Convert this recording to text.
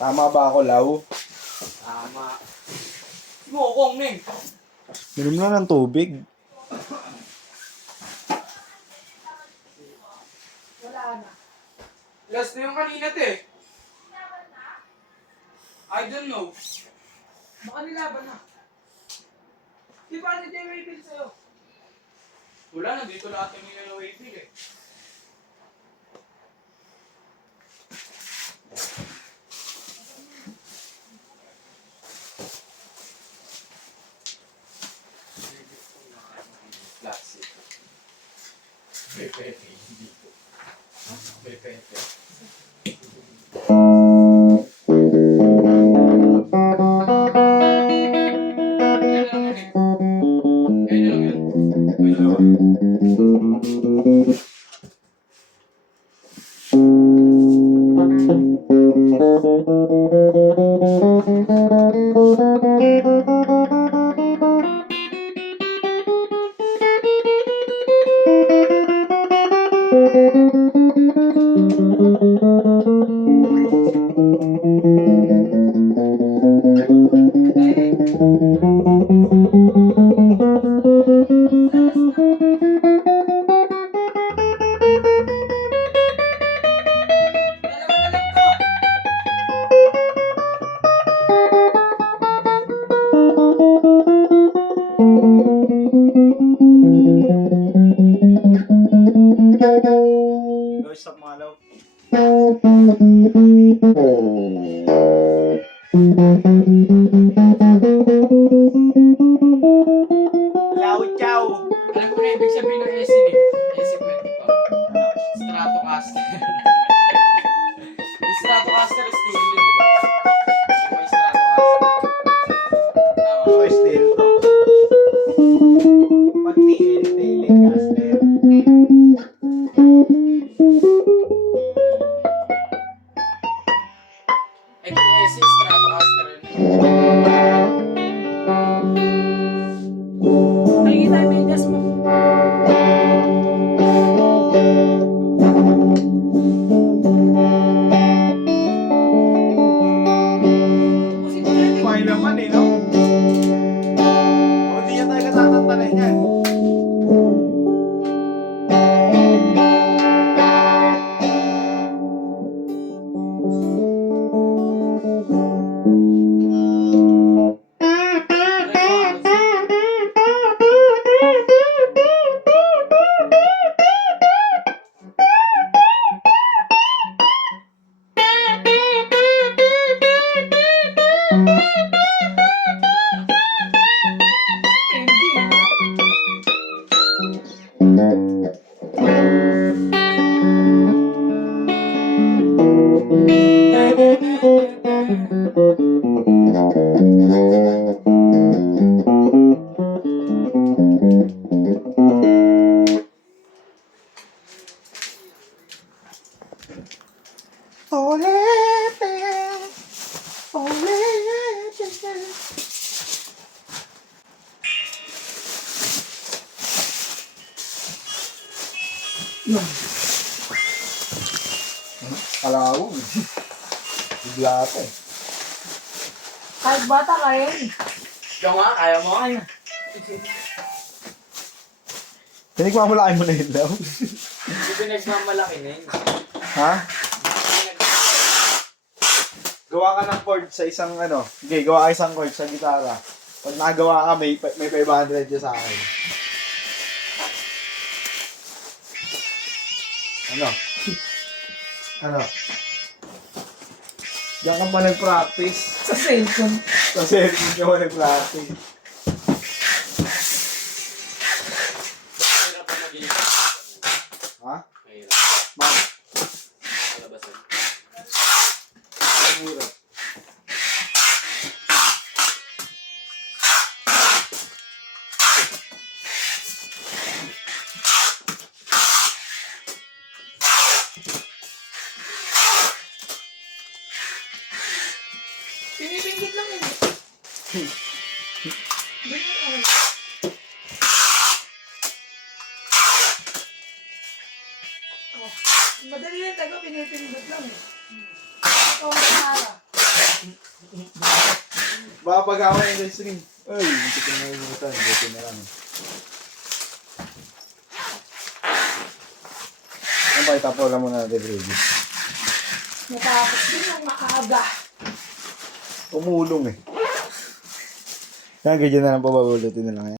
Tama ba ako, Lau? Tama. Mokong, Neng. Minom na ng tubig. Wala na. Last na yung kanina, te. I don't know. Baka nilaban na. Di ba ano yung refill sa'yo? Wala na, dito lahat yung nilalaway bill eh. Plastic. Pepe, hindi ko. Pepe. Stop mga Lau. Lau, ciao! Alam ko na ibig sabihin ng SC eh. SC-25. Stratocaster. Stratocaster steel yun, di ba? May Stratocaster. Tama. Ito still to. Pag TN, Telecaster. Ito yung SC Stratocaster yun. Nakikita yung medyas mo. Tapusin mo na yun. Fine naman eh, no? O, di yan tayo katatantalan yan. Kalaw. Bigla ito eh. Kahit bata kaya yun. Ikaw nga, kaya mo nga yun. Pinagmamalakin mo na yun, Lau. Hindi pinagmamalaki na yun. Ha? Gawa ka ng chord sa isang ano. Okay, gawa ka isang chord sa gitara. Pag nagawa ka, may 500 dyan sa akin. Ano? Ano? Diyan ka pa nag-practice. Sa cellphone. Kasi hindi ka pa nag-practice. Mahirap pa mag-iisip. Ha? Mahirap. Ma'am, Malabasan. mura. Pinipindot lang yun. Madali yan tago, pinipindot lang eh. Ito ang sara. Baka pag-awa yung string. Ay, hindi ko na imutan. Buti na lang. Ang pa, itapo lang muna natin, baby. Natapos din ang maaga. Umulong eh. Yan, ganyan na lang pababulitin na lang yan.